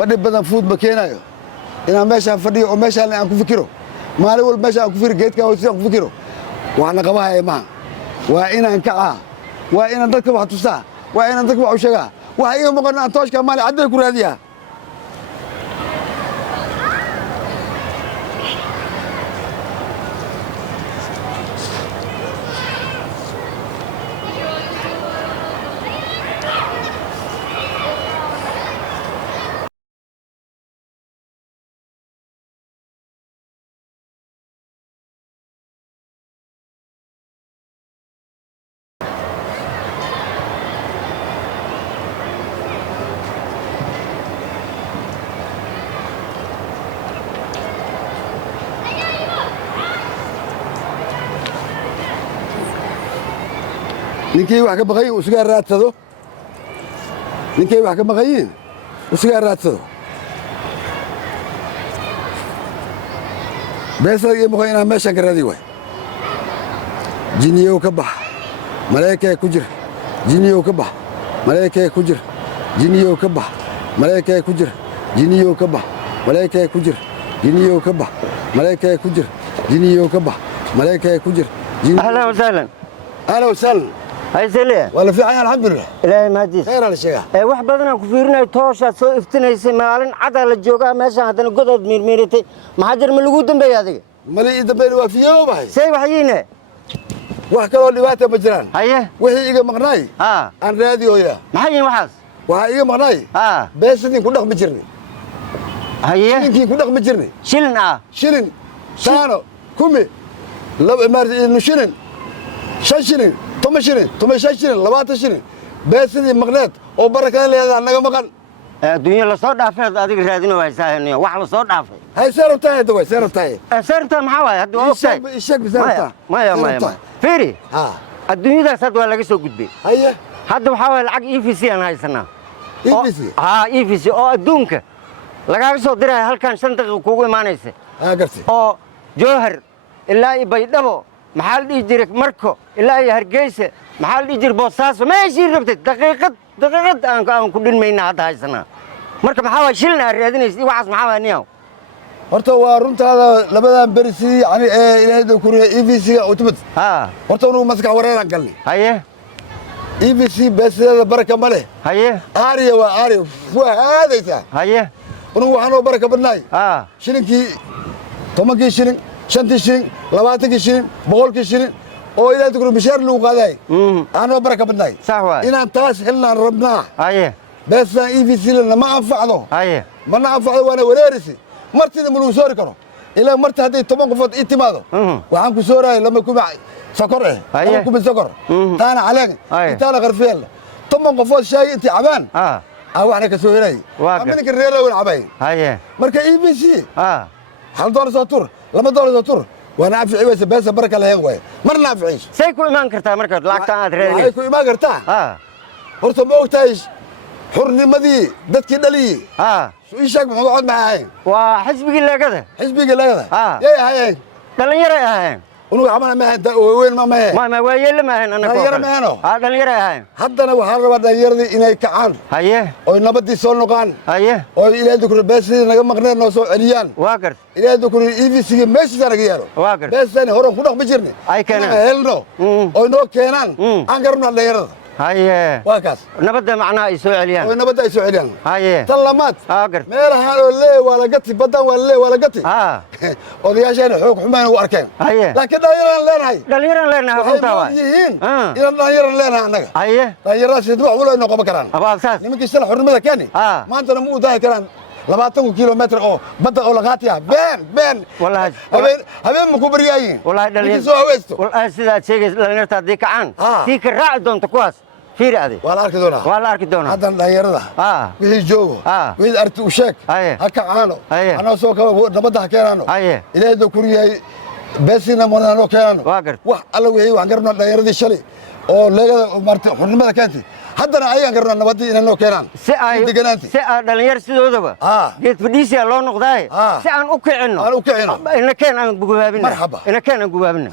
fadhi badan food ma keenayo inaan meeshaan fadhiyo oo meeshaan aan ku fikiro maalin walba meeshaan aan ku fikiro geedka hoostiisa aan ku fikiro waxna qabahaya maaha waa inaan kacaa waa inaan dadka wax tusaa waa inaan dadka wax u sheegaa waxa iga maqan aan tooshka maalin cadday ku raadiyaa ninkii wax ka baqay uu sugaa raadsado ninkii wax ka baqayin uu sugaa raadsado beesada iyo muqay inaan meeshan ka raadi way jinniyow ka bax malaa'ikay ku jir jinniyow ka bax malaa'ikay ku jir jinniyow ka bax malaa'ikay ku jir jinniyow ka bax malaa'ikay ku jir jinniyow ka bax malaa'ikay ku jir jinniyow ka bax malaa'ikay ku jir أهلا وسهلا. أهلا وسهلا. هاي سلية. ولا في عين الحمد لله. إلهي ما ديس. خير على الشيخ. wax badan aan ku fiirinay toosha soo iftinaysa maalin cad la jooga meesha hadana godad miirmiiratay maxaa jar ma lagu dambeeyay adiga mali dambeeyay waa fiyo bahay say waxyiina wax kale oo dhibaato ma jiraan haye wixii iga maqnay aan raadiyoya maxay yiin waxaas waxa iga maqnay beesadin ku dhaqmi jirnay haye ninkii ku dhaqmi jirnay shilin saano kumi laba maar shilin shan shilin toma shilin toma shan shilin labaatan shilin beesadii maqneed oo barakada leedahay naga maqan adduunyo la soo dhaafay adiga raadino way saahaniyo wax la soo dhaafay hay sarabtahay daway sarabtahay sarabta maxaa waay hadda waa ogtahay ishaq sarabta maya fiiri adduunyadaas hadda waa laga soo gudbay haye hadda waxaa waay lacag EVC aan haysanaa EVC oo adduunka lagaaga soo diray halkan 5 daqiiqo kugu imaanaysa gartay oo joohar ilaa baydhabo maxaa la dhihi jiray marko ilaa hargeysa maxaa la dhihi jiray boosaaso meeshii rabtay daqiiqad aan ku dhinmayna hadda haysanaa marka maxaa waa shilin aan raadinaysa waxaas maxaa waa niyow horta waa runtaada labadan beri sidii yani ilaahay doo kuriya EVC-ga utumad horta uu maskax wareeraan galnay haye EVC beesada baraka ma leh haye aariya waa aariya waa haadaysa haye uu waxaan baraka badnaay shilinkii 10 shilin 5 shilin 20 shilin 100 shilin oo ilaahay doo bishaar lagu qaaday aan baraka badnaay inaan taas helnaan rabnaa haye beesada EVC la ma anfacdo haye ma anfacdo waana wareerisi martida muluu soori karo ilaa marta haday 10 qofood itimaado waxaan ku sooraay lama kuma sakor lama kuma sakor taana caleen inta la qarfeel 10 qofood shay inta cabaan waxna ka soo helay aminka reero wal cabay haye marka EVC hal dolar soo tur lama dolar soo tur وانا عارف عيوس بس بركه لا هي مرنا عارفيش سيكو ايمان كرتا مركه لعقت انا ريني سيكو ايمان كرتا horta ma ogtahay xurnimadii dadkii dhaliyay soo sheeg ma qod maahay waa xisbigii leegada yay ahayn dhalinyaro ahayn unu amana ma hada weyn ma waayeel ma ahayn anaga dhalinyaro ma ahno dhalinyaro ahayn haddana waxa rabaa dhalinyaradii inay kacaan haye oo nabadii soo noqon haye oo ilaahay dukuru beesii naga maqneen noo soo celiyaan waa gart ilaahay dukuru EVC-ga meesha naga yaalo waa gart beesani hore ku dhaqmi jirnay ay keenan helno oo noo keenan aan garabna dhalinyarada haye waa kaas nabadda macnaa ay soo celiyaan oo nabadda ay soo celiyaan haye talamaad gart meelaha oo lee wala gati badan wala gati odayaashana xoog xumaan u arkeen haye laakiin dhalinyaraan leenahay runta waa inaan dhalinyaraan leenahay anaga haye dhalinyarada sidoo wala inoo qaban karaan abaalsaas nimankii shala xurnimada keeni maanta ma u daahi karaan 20 kilometer oo badda oo laqaatiya been wallahi habeen ma ku bariyayeen wallahi dhalinyarada soo haweysto wallahi sidaad sheegay dhalinyarada hadii kacaan tii ka raaci doonto kuwaas fiir adi wala arki doona hadan dhalinyarada wixii joogo wixii arti u sheeg ha kacaano ana soo ka nabadda keenano ilaahay doo kuriyay beesina marano keenano wax alla wixii wax garna dhalinyaradii shalay oo leegada martay xurnimada keentay haddana ayaan garna nabadii inay noo keenaan si ay dhalinyar sidoodaba geed fadhiisiya loo noqday si aan u kicino ina keen aan gubaabin marhaba ina keen aan gubaabin